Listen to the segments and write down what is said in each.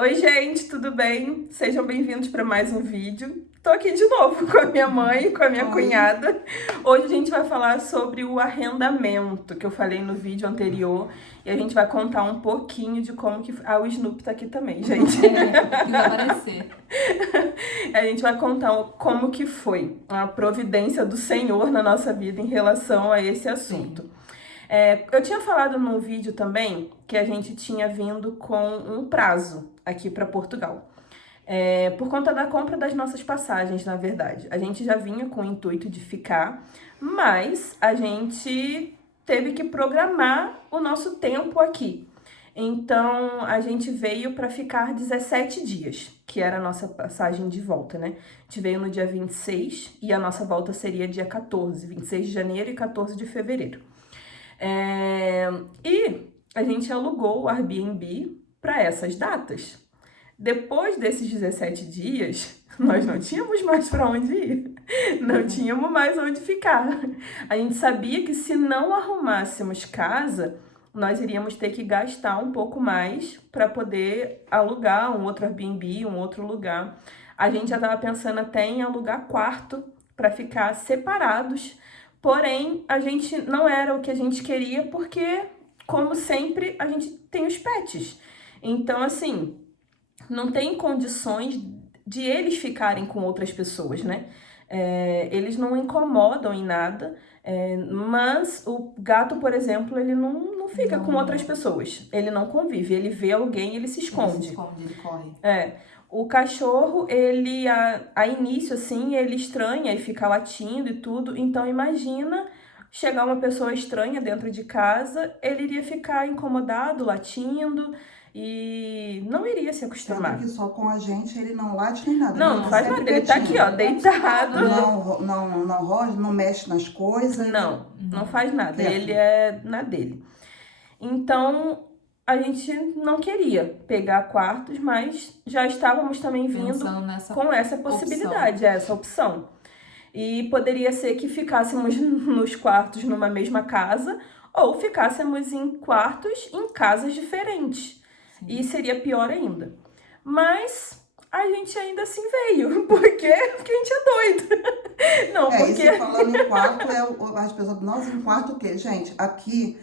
Oi, gente, tudo bem? Sejam bem-vindos para mais um vídeo. Tô aqui de novo com a minha mãe e com a minha Oi. cunhada. Hoje a gente vai falar sobre o arrendamento, que eu falei no vídeo anterior, e a gente vai contar um pouquinho de como que... Ah, o Snoopy tá aqui também, gente. Quis aparecer. A gente vai contar como que foi a providência do Senhor na nossa vida em relação a esse Sim. assunto. Eu tinha falado num vídeo também que a gente tinha vindo com um prazo aqui para Portugal. Por conta da compra das nossas passagens, na verdade. A gente já vinha com o intuito de ficar, mas a gente teve que programar o nosso tempo aqui. Então, a gente veio para ficar 17 dias, que era a nossa passagem de volta, né? A gente veio no dia 26 e a nossa volta seria dia 14, 26 de janeiro e 14 de fevereiro. E a gente alugou o Airbnb para essas datas. Depois desses 17 dias, nós não tínhamos mais para onde ir, não tínhamos mais onde ficar. A gente sabia que se não arrumássemos casa, nós iríamos ter que gastar um pouco mais para poder alugar um outro Airbnb, um outro lugar. A gente já estava pensando até em alugar quarto para ficar separados, porém a gente não era o que a gente queria porque, como sempre, a gente tem os pets. Então, assim, não tem condições de eles ficarem com outras pessoas, né? Eles não incomodam em nada, mas o gato, por exemplo, ele não fica com outras pessoas. Ele não convive, ele vê alguém, ele se Ele se esconde. esconde, ele corre. O cachorro, ele, a início, assim, ele estranha e fica latindo e tudo. Então, imagina chegar uma pessoa estranha dentro de casa, ele iria ficar incomodado, latindo e não iria se Sendo acostumar. que só com a gente ele não late nem nada, ele Não, não fica faz sempre nada. Ele tá aqui, ó, quietinho. deitado. Não roge, não mexe nas coisas. Não faz nada. Quieto. Ele é na dele. Então, a gente não queria pegar quartos, mas já estávamos também vindo Pensando nessa com essa possibilidade, essa opção. E poderia ser que ficássemos nos quartos numa mesma casa ou ficássemos em quartos em casas diferentes. E seria pior ainda. Mas a gente ainda assim veio. Por quê? Porque a gente é doido. Não, E porque... se falando em quarto, as pessoas, nossa, em quarto o quê? Gente, aqui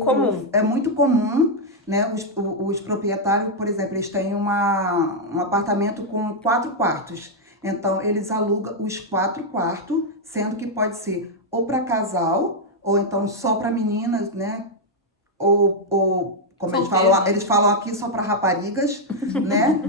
Comum. é muito comum, né? Os proprietários, por exemplo, eles têm um apartamento com 4 quartos. Então, eles alugam os 4 quartos, sendo que pode ser ou para casal, ou então só para meninas, né? Ou como eles falam aqui, só para raparigas, né?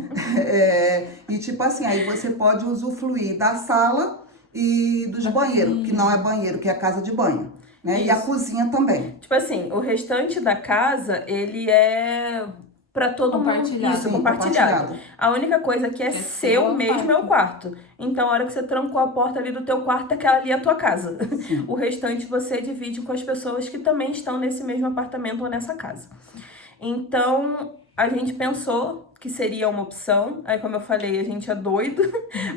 E tipo assim, aí você pode usufruir da sala e dos banheiros, que não é banheiro, que é casa de banho, né? E a Isso. cozinha também. Tipo assim, o restante da casa, ele é pra todo mundo. Compartilhado. Isso, Sim, compartilhado. A única coisa que é seu seu mesmo é o quarto. Então, a hora que você trancou a porta ali do teu quarto, aquela ali é a tua casa. Sim. O restante você divide com as pessoas que também estão nesse mesmo apartamento ou nessa casa. Então, a gente pensou que seria uma opção. Aí, como eu falei, a gente é doido,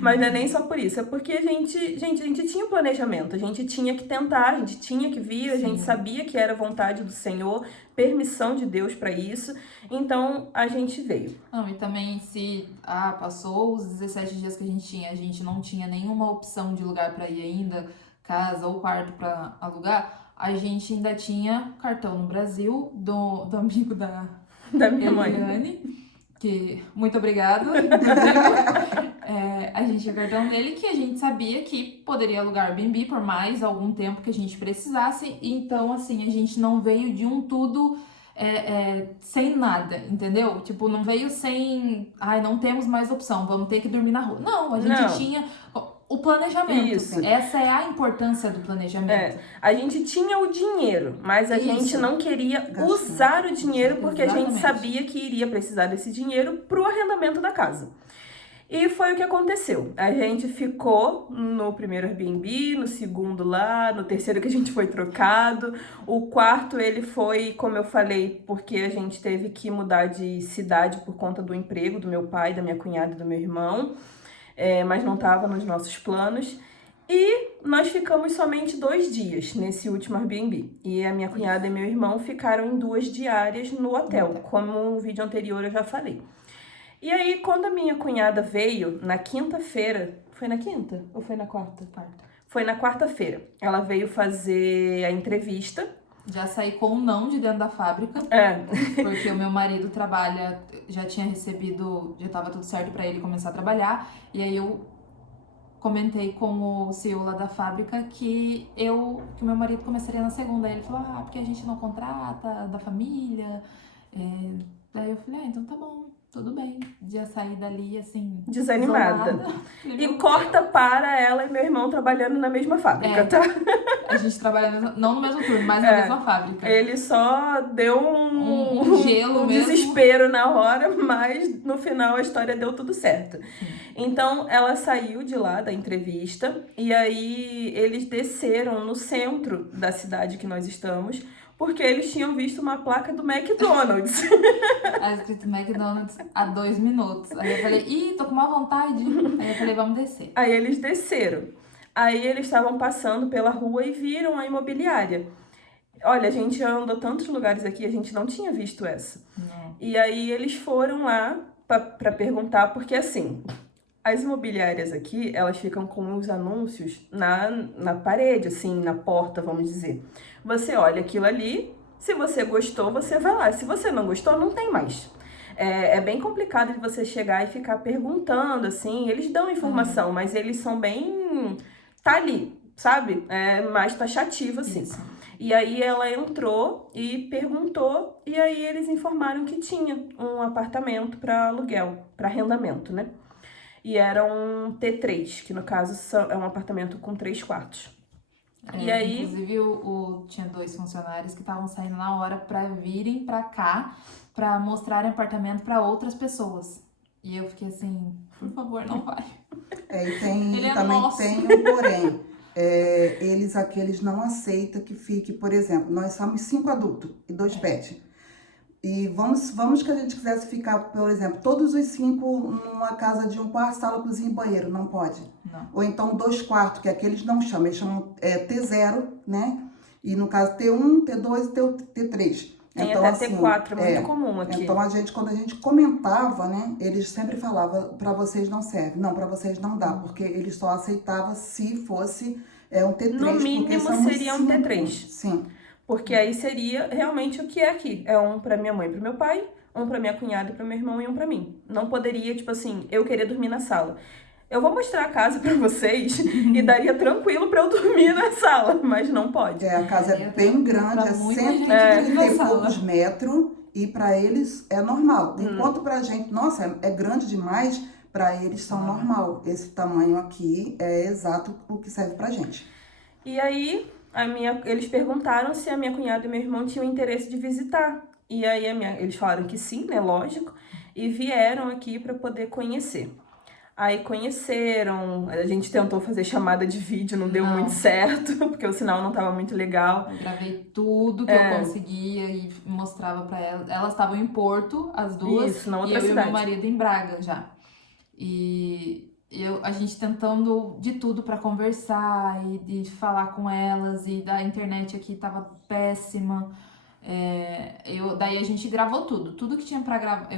mas não é nem só por isso. É porque a gente tinha um planejamento, a gente tinha que tentar, a gente tinha que vir, a gente sabia que era vontade do Senhor, permissão de Deus para isso. Então, a gente veio. Não, e também se passou os 17 dias que a gente não tinha nenhuma opção de lugar para ir ainda, casa ou quarto para alugar, a gente ainda tinha cartão no Brasil do amigo da minha mãe. Eliane, que muito obrigado. inclusive. A gente tinha cartão dele que a gente sabia que poderia alugar Airbnb por mais algum tempo que a gente precisasse. Então, assim, a gente não veio de um tudo sem nada, entendeu? Tipo, não veio sem... não temos mais opção, vamos ter que dormir na rua. Não, a gente tinha... O planejamento. Isso. Essa é a importância do planejamento. A gente tinha o dinheiro, mas a gente não queria usar o dinheiro porque a gente sabia que iria precisar desse dinheiro pro arrendamento da casa. E foi o que aconteceu. A gente ficou no primeiro Airbnb, no segundo lá, no terceiro que a gente foi trocado. O quarto, ele foi, como eu falei, porque a gente teve que mudar de cidade por conta do emprego do meu pai, da minha cunhada e do meu irmão. Mas não estava nos nossos planos. Nós ficamos somente 2 dias nesse último Airbnb. E a minha cunhada e meu irmão ficaram em 2 diárias no hotel, como no vídeo anterior eu já falei. E aí, quando a minha cunhada veio, na quinta-feira... Foi na quinta ou foi na quarta? Foi na quarta-feira. Ela veio fazer a entrevista. Já saí com um não de dentro da fábrica. Porque o meu marido trabalha, já tinha recebido, já tava tudo certo pra ele começar a trabalhar. E aí eu comentei com o CEO lá da fábrica que o meu marido começaria na segunda. Aí ele falou, porque a gente não contrata, da família. Daí eu falei, então tá bom, tudo bem. Já saí dali, assim, desanimada. isolada. E corta para ela e meu irmão trabalhando na mesma fábrica, tá? A gente trabalha, não no mesmo turno, mas na mesma fábrica. Ele só deu um gelo um mesmo. desespero na hora, mas no final a história deu tudo certo. Então, ela saiu de lá da entrevista e aí eles desceram no centro da cidade que nós estamos, porque eles tinham visto uma placa do McDonald's. Aí escrito McDonald's há 2 minutos. Aí eu falei, tô com uma vontade. Aí eu falei, vamos descer. Aí eles desceram. Aí eles estavam passando pela rua e viram a imobiliária. Olha, a gente andou tantos lugares aqui, a gente não tinha visto essa. Não. E aí eles foram lá pra perguntar, porque assim, as imobiliárias aqui, elas ficam com os anúncios na parede, assim, na porta, vamos dizer. Você olha aquilo ali, se você gostou, você vai lá. Se você não gostou, não tem mais. É bem complicado de você chegar e ficar perguntando, assim. Eles dão informação, mas eles são bem... Tá ali, sabe? É mais taxativo, assim. Isso. E aí ela entrou e perguntou, e aí eles informaram que tinha um apartamento para aluguel, para arrendamento, né? E era um T3, que no caso é um apartamento com 3 quartos. E aí... Inclusive, tinha 2 funcionários que estavam saindo na hora pra virem pra cá, pra mostrarem apartamento pra outras pessoas. E eu fiquei assim, por favor, não vai. E também nosso. tem um porém. Eles não aceitam que fique, por exemplo, nós somos 5 adultos e 2 pets. E vamos que a gente quisesse ficar, por exemplo, todos os 5 numa casa de 1 quarto, sala, cozinha e banheiro, não pode. Não. Ou então 2 quartos, que é que eles não chamam, eles chamam T0, né? E no caso T1, T2 e T3. Tem então, até assim, T4, é muito comum aqui. Então, quando a gente comentava, né, eles sempre falavam, para vocês não serve. Não, para vocês não dá, porque eles só aceitavam se fosse um T3. No mínimo seria um T3. Sim. Porque aí seria realmente o que é aqui. É um pra minha mãe e pro meu pai, um pra minha cunhada e pro meu irmão e um pra mim. Não poderia, tipo assim, eu querer dormir na sala. Eu vou mostrar a casa pra vocês e daria tranquilo pra eu dormir na sala, mas não pode. A casa é bem grande, é 130 e poucos metros, e pra eles é normal. Enquanto pra gente, nossa, é grande demais, pra eles são normal. Esse tamanho aqui é exato o que serve pra gente. E aí, eles perguntaram se a minha cunhada e meu irmão tinham interesse de visitar. E aí, eles falaram que sim, né, lógico, e vieram aqui pra poder conhecer. Aí conheceram, a gente tentou fazer chamada de vídeo, não deu muito certo, porque o sinal não estava muito legal. Eu gravei tudo que eu conseguia e mostrava pra elas. Elas estavam em Porto, as duas, isso, na outra e eu cidade. E meu marido em Braga já. E a gente tentando de tudo pra conversar e de falar com elas, e da internet aqui tava péssima. Daí a gente gravou tudo que tinha pra gravar,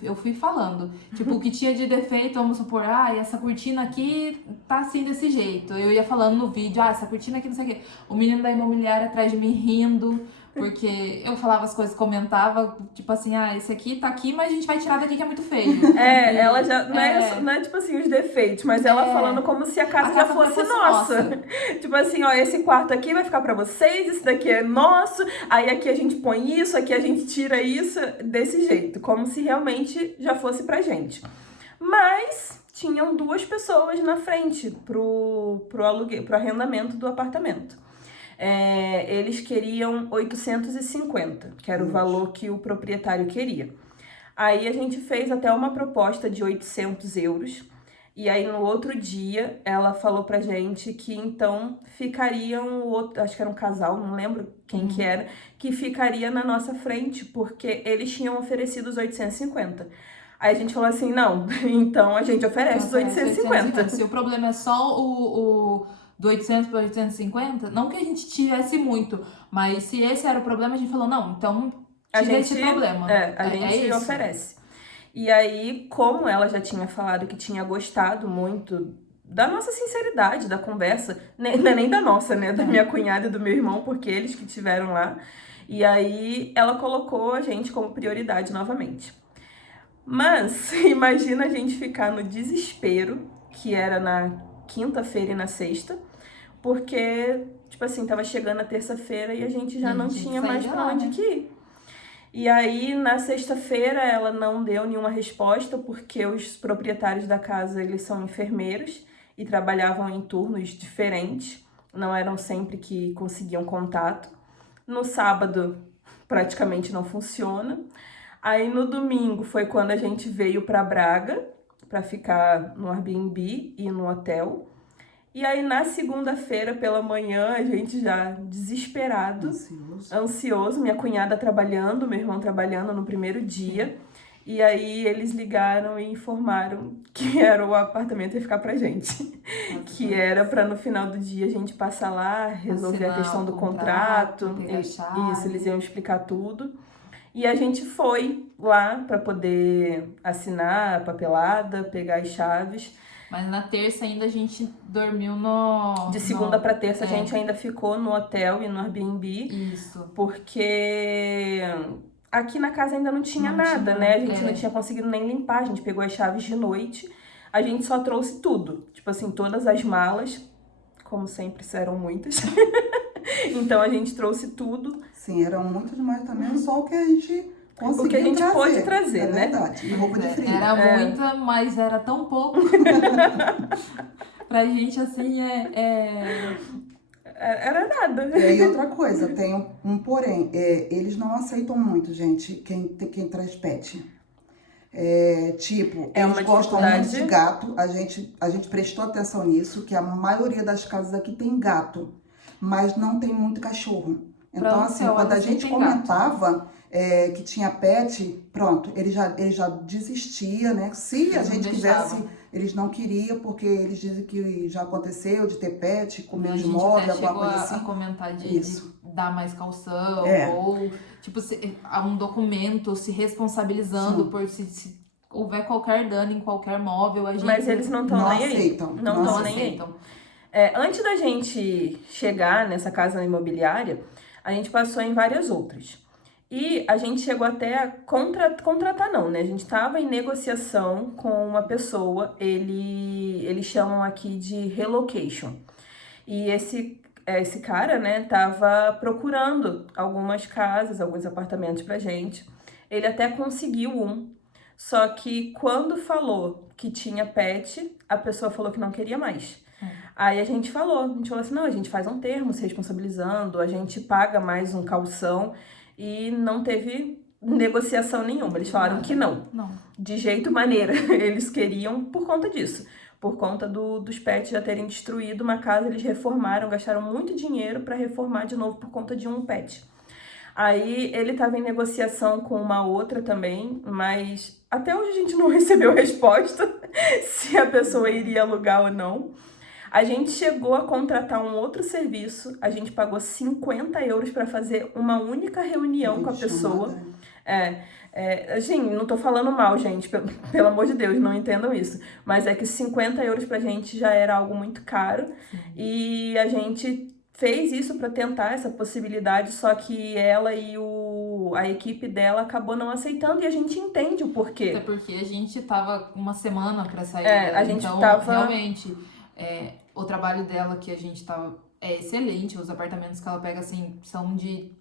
eu fui falando, tipo, o que tinha de defeito, vamos supor, essa cortina aqui tá assim desse jeito, eu ia falando no vídeo, essa cortina aqui não sei o quê, o menino da imobiliária atrás de mim rindo, porque eu falava as coisas, comentava, tipo assim, esse aqui tá aqui, mas a gente vai tirar daqui que é muito feio. Ela já, não é tipo assim os defeitos, mas ela falando como se a casa já fosse nossa. Tipo assim, esse quarto aqui vai ficar pra vocês, esse daqui é nosso, aí aqui a gente põe isso, aqui a gente tira isso, desse jeito, como se realmente já fosse pra gente. Mas tinham 2 pessoas na frente pro arrendamento do apartamento. Eles queriam 850, que era o valor que o proprietário queria. Aí a gente fez até uma proposta de 800 euros. E aí no outro dia ela falou pra gente que então ficaria acho que era um casal, não lembro quem que era, que ficaria na nossa frente, porque eles tinham oferecido os 850. Aí a gente falou assim, não, então a gente oferece os 850. Se o problema é só do 800 para 850, não que a gente tivesse muito, mas se esse era o problema, a gente falou, não, então tira esse problema. A gente isso. oferece. E aí, como ela já tinha falado que tinha gostado muito da nossa sinceridade, da conversa, nem da nossa, né? Da minha cunhada e do meu irmão, porque eles que estiveram lá. E aí, ela colocou a gente como prioridade novamente. Mas, imagina a gente ficar no desespero, que era na quinta-feira e na sexta, porque, tipo assim, tava chegando a terça-feira e a gente já não tinha mais pra onde que ir. E aí, na sexta-feira, ela não deu nenhuma resposta, porque os proprietários da casa, eles são enfermeiros e trabalhavam em turnos diferentes, não eram sempre que conseguiam contato. No sábado, praticamente não funciona. Aí, no domingo, foi quando a gente veio para Braga, para ficar no Airbnb e no hotel. E aí, na segunda-feira, pela manhã, a gente já desesperado, ansioso, minha cunhada trabalhando, meu irmão trabalhando no primeiro dia. E aí, eles ligaram e informaram que era o apartamento ia ficar pra gente. Que era pra no final do dia a gente passar lá, resolver a questão do contrato. Isso, eles iam explicar tudo. E a gente foi lá pra poder assinar a papelada, pegar as chaves. Mas na terça ainda a gente dormiu no... De segunda pra terça a gente ainda ficou no hotel e no Airbnb. Isso. Porque aqui na casa ainda não tinha nada, né? A gente não tinha conseguido nem limpar. A gente pegou as chaves de noite. A gente só trouxe tudo. Tipo assim, todas as malas. Como sempre, eram muitas. Então a gente trouxe tudo. Sim, eram muitas, mas também só o que a gente conseguiu O que a gente pôde trazer, né? Verdade. E roupa de frio. Era muita, mas era tão pouco. Pra gente, assim, Era nada. E outra coisa, tem um porém. Eles não aceitam muito, gente, quem traz pet. Eles gostam muito de gato. A gente prestou atenção nisso, que a maioria das casas aqui tem gato, mas não tem muito cachorro. Então, assim, quando a gente comentava que tinha pet, pronto, ele já desistia, né? Se a gente quisesse, eles não queriam, porque eles dizem que já aconteceu de ter pet, comer de móvel, alguma coisa assim. A comentar de dar mais calção, ou tipo, um documento se responsabilizando por se houver qualquer dano em qualquer móvel. Mas eles não estão nem aceitam. Não estão nem aí. Antes da gente chegar nessa casa imobiliária, a gente passou em várias outras. E a gente chegou até a contratar não, né? A gente estava em negociação com uma pessoa, eles chamam aqui de relocation. E esse cara, né, tava procurando algumas casas, alguns apartamentos pra gente. Ele até conseguiu um, só que quando falou que tinha pet, a pessoa falou que não queria mais. Aí a gente falou assim, não, a gente faz um termo se responsabilizando, a gente paga mais um calção, e não teve negociação nenhuma. Eles falaram que não. De jeito maneira. Eles queriam por conta disso. Por conta dos pets já terem destruído uma casa, eles reformaram, gastaram muito dinheiro para reformar de novo por conta de um pet. Aí ele estava em negociação com uma outra também, mas até hoje a gente não recebeu resposta se a pessoa iria alugar ou não. A gente chegou a contratar um outro serviço, a gente pagou 50 euros para fazer uma única reunião com a pessoa. Assim, não tô falando mal, gente, pelo amor de Deus, não entendam isso. Mas é que 50 euros pra gente já era algo muito caro. E a gente fez isso para tentar essa possibilidade, só que ela e a equipe dela acabou não aceitando, e a gente entende o porquê. Até porque a gente tava uma semana para sair. A gente então, tava... realmente... o trabalho dela que a gente tá é excelente, os apartamentos que ela pega assim são de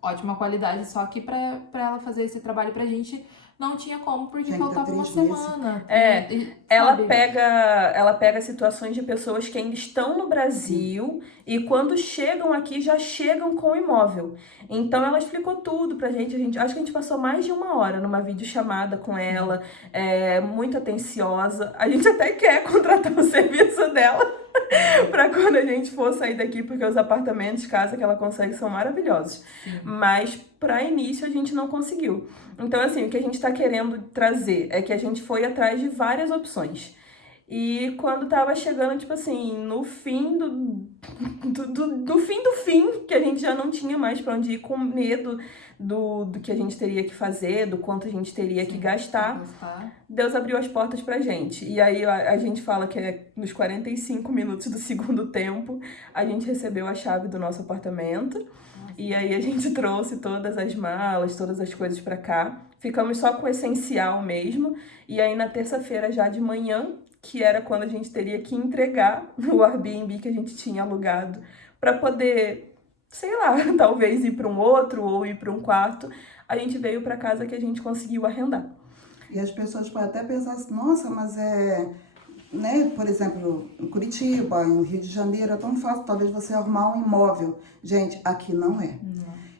ótima qualidade, só que pra ela fazer esse trabalho pra gente não tinha como, porque faltava uma semana. Ela pega situações de pessoas que ainda estão no Brasil e quando chegam aqui já chegam com o imóvel. Então ela explicou tudo pra gente. Acho que a gente passou mais de 1 hora numa videochamada com ela, muito atenciosa. A gente até quer contratar o serviço dela pra quando a gente for sair daqui, porque os apartamentos, casa que ela consegue são maravilhosos. Mas pra início a gente não conseguiu. Então, assim, o que a gente tá querendo trazer é que a gente foi atrás de várias opções. E quando tava chegando, tipo assim, no fim do fim do fim, que a gente já não tinha mais pra onde ir, com medo do que a gente teria que fazer, do quanto a gente teria que Sim, gastar, Deus abriu as portas pra gente. E aí a gente fala que é nos 45 minutos do segundo tempo, a gente recebeu a chave do nosso apartamento. E aí a gente trouxe todas as malas, todas as coisas pra cá. Ficamos só com o essencial mesmo. E aí na terça-feira já de manhã, que era quando a gente teria que entregar o Airbnb que a gente tinha alugado pra poder, sei lá, talvez ir pra um outro ou ir pra um quarto, a gente veio pra casa que a gente conseguiu arrendar. E as pessoas podem até pensar assim, nossa, mas né, por exemplo, em Curitiba, no Rio de Janeiro, é tão fácil talvez você arrumar um imóvel. Gente, aqui não é.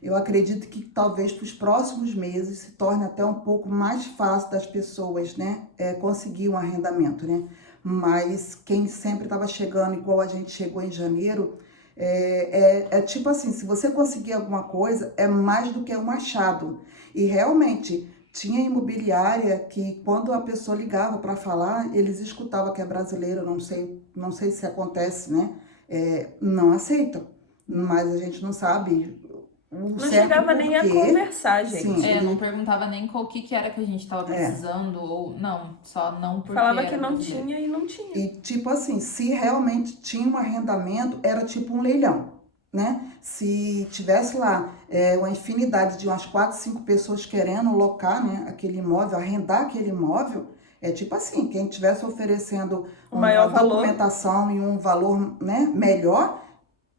Eu acredito que talvez para os próximos meses se torne até um pouco mais fácil das pessoas, né, conseguir um arrendamento, né? Mas quem sempre estava chegando, igual a gente chegou em janeiro, é tipo assim, se você conseguir alguma coisa, é mais do que um achado. E realmente, tinha imobiliária que quando a pessoa ligava para falar, eles escutavam que é brasileiro, não sei se acontece, né? Não aceitam, mas a gente não sabe o Não certo chegava nem a porquê. conversar, gente. Sim. Não perguntava nem o que era que a gente tava precisando, ou não, só não porque Falava era que não brasileiro. tinha e não tinha. E tipo assim, se realmente tinha um arrendamento, era tipo um leilão, né? Se tivesse lá uma infinidade de umas 4, 5 pessoas querendo locar, né, aquele imóvel, arrendar aquele imóvel, é tipo assim, quem estivesse oferecendo O maior uma valor. documentação e um valor, né, melhor,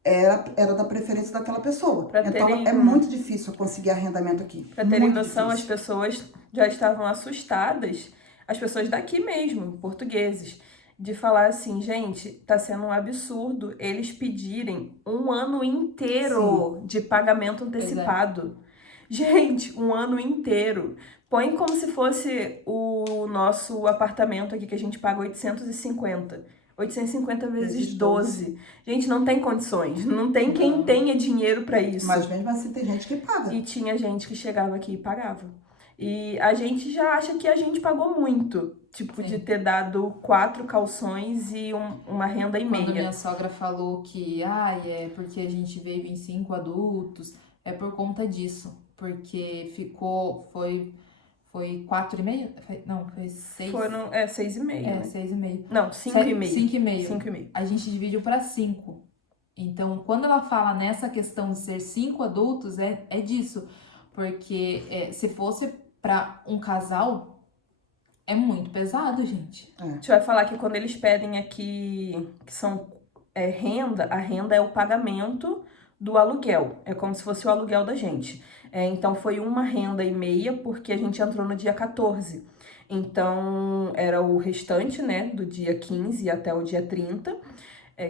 era da preferência daquela pessoa. Pra Então terem- é muito difícil conseguir arrendamento aqui. Pra terem Muito noção, as difícil. pessoas já estavam assustadas, as pessoas daqui mesmo, portugueses, de falar assim, gente, tá sendo um absurdo eles pedirem um ano inteiro de pagamento antecipado. Gente, um ano inteiro. Põe como se fosse o nosso apartamento aqui que a gente paga 850. 850 vezes 12. Gente, não tem condições. Não tem quem tenha dinheiro pra isso. Mas mesmo assim tem gente que paga. E tinha gente que chegava aqui e pagava. E a gente já acha que a gente pagou muito. Tipo, de ter dado 4 calções e uma renda e Quando meia. minha sogra falou que, é porque a gente veio em 5 adultos, é por conta disso. Porque foi 4,5? Não, foi 6. Foram, 6,5, né? 6,5. Não, 5,5. 5,5. 5,5. A gente dividiu para 5. Então, quando ela fala nessa questão de ser 5 adultos, é disso. Porque se fosse para um casal, é muito pesado, gente. A gente vai falar que quando eles pedem aqui, que são renda, a renda é o pagamento do aluguel. É como se fosse o aluguel da gente. Então, foi uma renda e meia, porque a gente entrou no dia 14. Então, era o restante, né, do dia 15 até o dia 30.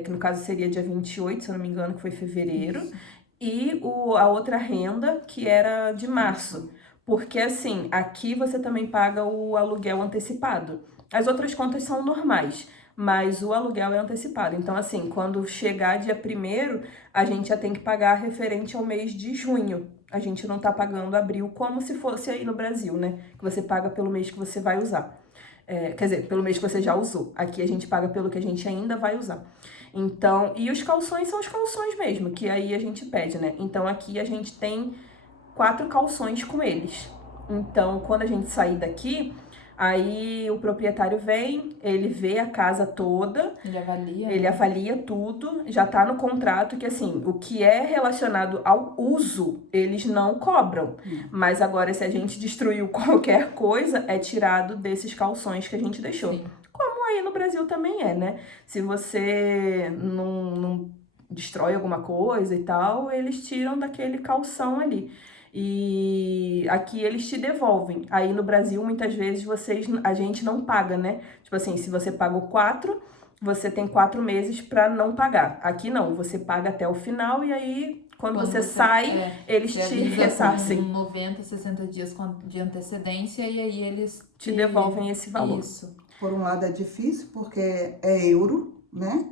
Que no caso seria dia 28, se eu não me engano, que foi fevereiro. Isso. E a outra renda, que era de março. Porque, assim, aqui você também paga o aluguel antecipado. As outras contas são normais, mas o aluguel é antecipado. Então, assim, quando chegar dia 1º, a gente já tem que pagar referente ao mês de junho. A gente não tá pagando abril como se fosse aí no Brasil, né? Que você paga pelo mês que você vai usar. Quer dizer, pelo mês que você já usou. Aqui a gente paga pelo que a gente ainda vai usar. Então, e os calções são os calções mesmo, que aí a gente pede, né? Então, aqui a gente tem 4 calções com eles. Então, quando a gente sair daqui, aí o proprietário vem, ele vê a casa toda. Ele avalia tudo, já tá no contrato que, assim, o que é relacionado ao uso, eles não cobram. Mas agora, se a gente destruiu qualquer coisa, é tirado desses calções que a gente deixou. Sim. Como aí no Brasil também né? Se você não destrói alguma coisa e tal, eles tiram daquele calção ali. E aqui eles te devolvem. Aí no Brasil, muitas vezes, a gente não paga, né? Tipo assim, se você pagou 4, você tem 4 meses pra não pagar. Aqui não, você paga até o final e aí, quando você sai, eles te ressarcem. Com 90, 60 dias de antecedência e aí eles te devolvem esse valor. Isso. Por um lado é difícil, porque é euro, né?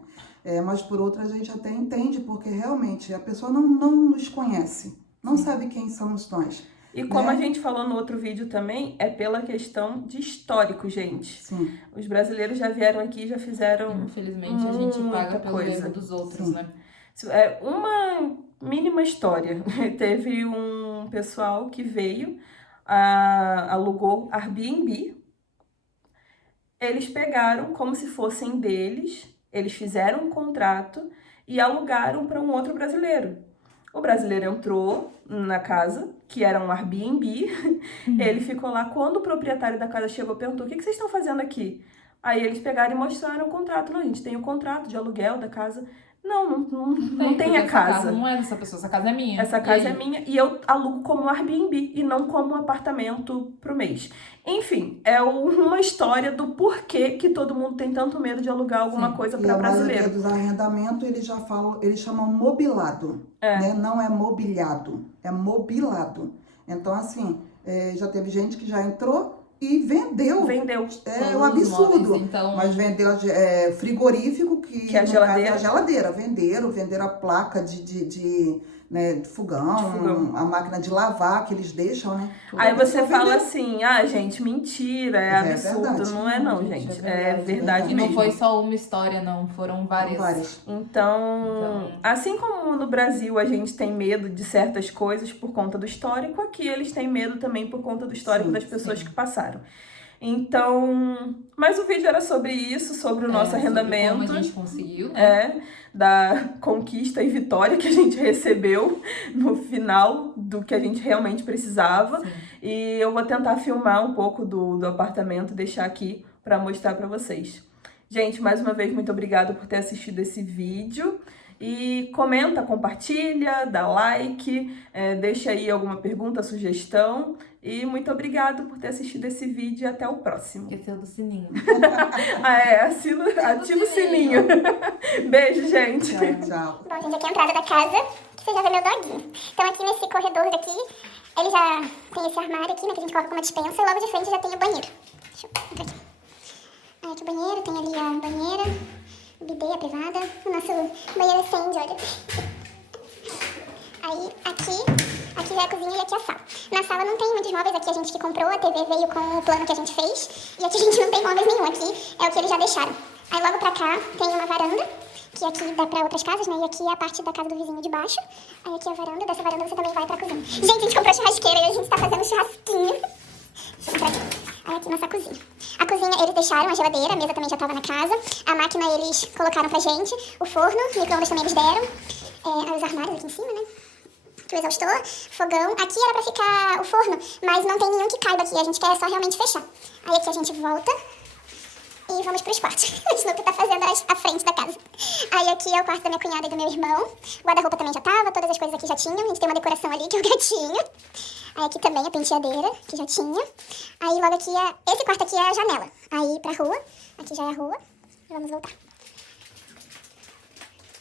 Mas por outro a gente até entende, porque realmente a pessoa não nos conhece, não sabe quem somos nós. E como né? a gente falou no outro vídeo também, é pela questão de histórico, gente. Sim. Os brasileiros já vieram aqui e já fizeram Infelizmente, a gente muita paga pelo coisa. erro dos outros, Sim. né? É uma mínima história. Teve um pessoal que veio, alugou Airbnb. Eles pegaram como se fossem deles, eles fizeram um contrato e alugaram para um outro brasileiro. O brasileiro entrou na casa, que era um Airbnb, ele ficou lá. Quando o proprietário da casa chegou, perguntou: o que vocês estão fazendo aqui? Aí eles pegaram e mostraram o contrato. Não, a gente tem o contrato de aluguel da casa. Não tem porque a essa casa. não é dessa pessoa, essa casa é minha. Essa E casa é aí? minha e eu alugo como Airbnb e não como um apartamento pro mês. Enfim, é uma história do porquê que todo mundo tem tanto medo de alugar alguma Sim. coisa E para a maioria brasileiro. dos arrendamentos, eles chamam mobilado, né? Não é mobiliado, é mobilado. Então, assim, já teve gente que já entrou e vendeu. Vendeu. É Todos um os absurdo. móveis, então... Mas vendeu frigorífico, que é a no geladeira. caso é a geladeira. Venderam a placa de fogão, a máquina de lavar que eles deixam, né? Aí você Só fala vendeu. assim: gente, mentira, é É absurdo. verdade. Não é não, gente. É verdade E não mesmo. foi só uma história, não. Foram várias. Várias. Então, assim como no Brasil a gente tem medo de certas coisas por conta do histórico, aqui eles têm medo também por conta do histórico Sim, das pessoas sim. que passaram. Então, mas o vídeo era sobre isso, sobre o nosso Sobre arrendamento. como a gente conseguiu, né? Da conquista e vitória que a gente recebeu no final do que a gente realmente precisava. Sim. E eu vou tentar filmar um pouco do apartamento, deixar aqui para mostrar para vocês. Gente, mais uma vez, muito obrigada por ter assistido esse vídeo. E comenta, compartilha, dá like, deixa aí alguma pergunta, sugestão. E muito obrigado por ter assistido esse vídeo e até o próximo. Esqueceu do sininho. Ativa o sininho. Beijo, gente. Tchau. Bom, gente, aqui é a entrada da casa, que você já vê meu doguinho. Então aqui nesse corredor daqui, ele já tem esse armário aqui, né, que a gente coloca como dispensa, e logo de frente já tem o banheiro. Deixa eu entrar aqui. Aí aqui o banheiro, tem ali a banheira, o bidê, a privada, o nosso banheiro acende, olha. Aí aqui já é a cozinha e aqui é a sala. Na sala não tem muitos móveis, aqui a gente que comprou, a TV veio com o plano que a gente fez, e aqui a gente não tem móveis nenhum, aqui é o que eles já deixaram. Aí logo pra cá tem uma varanda, que aqui dá pra outras casas, né? E aqui é a parte da casa do vizinho de baixo. Aí aqui é a varanda, dessa varanda você também vai pra cozinha. Gente, a gente comprou churrasqueira e a gente tá fazendo churrasquinho. Deixa eu entrar aqui. Aí aqui nossa cozinha. A cozinha eles deixaram, a geladeira, a mesa também já tava na casa. A máquina eles colocaram pra gente. O forno, micro-ondas também eles deram. Os armários aqui em cima, né? Aqui o exaustor, fogão. Aqui era pra ficar o forno, mas não tem nenhum que caiba aqui. A gente quer só realmente fechar. Aí aqui a gente volta. E vamos pros quartos. A gente nunca tá fazendo a frente da casa. Aí aqui é o quarto da minha cunhada e do meu irmão. O guarda-roupa também já tava, todas as coisas aqui já tinham. A gente tem uma decoração ali, que é o gatinho. Aí aqui também a penteadeira, que já tinha. Aí logo aqui esse quarto aqui é a janela. Aí pra rua, aqui já é a rua. Vamos voltar.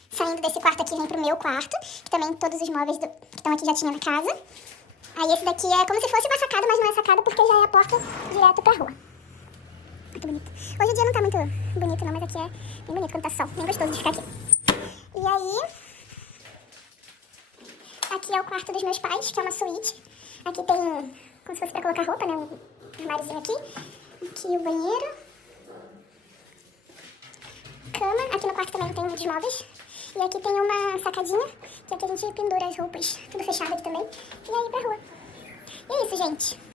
Saindo desse quarto aqui vem pro meu quarto, que também todos os móveis que estão aqui já tinha na casa. Aí esse daqui é como se fosse uma sacada, mas não é sacada porque já é a porta direto pra rua. Muito bonito. Hoje o dia não tá muito bonito não, mas aqui é bem bonito quando tá sol. Bem gostoso de ficar aqui. E aí, aqui é o quarto dos meus pais, que é uma suíte. Aqui tem, como se fosse pra colocar roupa, né? Um armáriozinho aqui. Aqui o banheiro. Cama. Aqui no quarto também tem muitos móveis. E aqui tem uma sacadinha, que aqui a gente pendura as roupas. Tudo fechado aqui também. E aí pra rua. E é isso, gente.